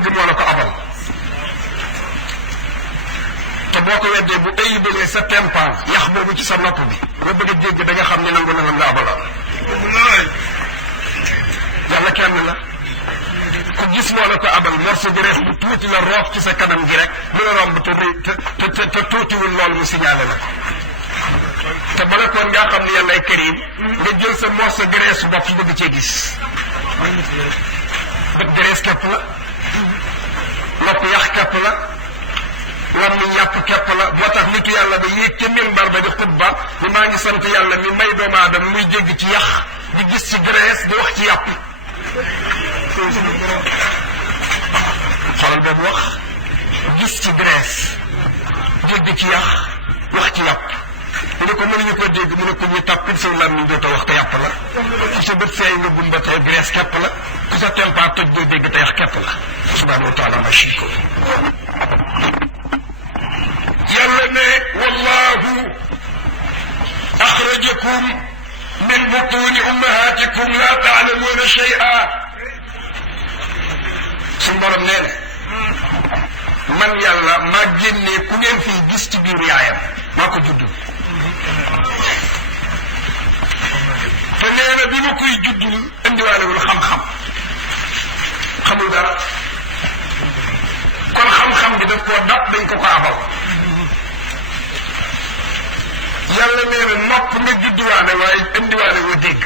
dégg moo la ko abal te boo ko weddee bu ayibalee sa tympan yax boobu ci sa nopp bi nga bëgg a dégg da nga xam ne nangu na la nga abalal yàlla kenn la ku gis moo la ko abal morceau bi rees bu tuuti la roof ci sa kanam gi rek mu la romb te tuutiwul loolu mu signalé la ko te bala koon ngaa xam ne yàlla ay karim nga jël sa morceau bi rees bopp bëgg cee gis bët bi rees képp la nopp yax képp la làmmiñ yàpp képp la moo tax nitu yàlla ba yéeg ca minbar ba di xutba ni maa ngi sant yàlla mi may doomu aadama muy jégg ci yax di gis ci graisse di wax ci yàpp xoolal boobu wax gis ci graisse dégg ci yax wax ci yàpp mu ne ko mënuñu ko dégg mu ne ko ñu tàppit sa làmmiñ dootoo wax te yàpp la ku sa bët seey nga gumba te graisse képp la ku sa tempa toj doo dégg te yax képp la subhanahu wa taala machiko yàlla ne wallahu axrajakum min butuni ummahatikum la taalamuuna shay'a suñu borom nee na man yàlla maa génnee ku ngeen fii gis ci biir yaayam maa ko judd te nee na bi ma koy juddul indiwaalewul xam-xam xamul dara kon xam-xam bi daf koo dab dañ ko ko abal yàlla nee na nopp nga judduwaale waaye indiwaale woo dégg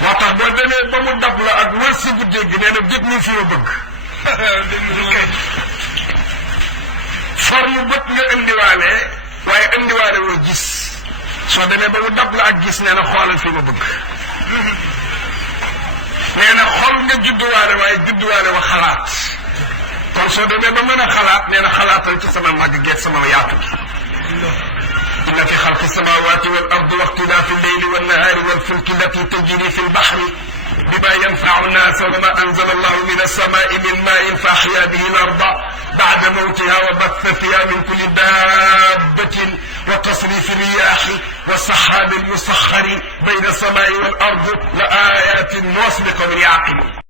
moo tax boo demee ba mu dab la ak wërsi bu dégg nee na déglu fi ma bëgg forme bët nga indiwaale waaye indiwaale woo gis soo demee ba mu dab la ak gis nee na xoolal fi ma bëgg nee na xol nga judduwaale waaye judduwaale wa xalaat kon soo demee ba mën a xalaat nee na xalaatal ci sama màgg geeg sama yaatu gi إن في خلق السماوات والأرض واختلاف الليل والنهار والفلك التي تجري في البحر بما ينفع الناس وما أنزل الله من السماء من ماء فأحيا به الأرض بعد موتها وبث فيها من كل دابة وتصريف الرياح والسحاب المسخر بين السماء والأرض لآيات لقوم يعقلون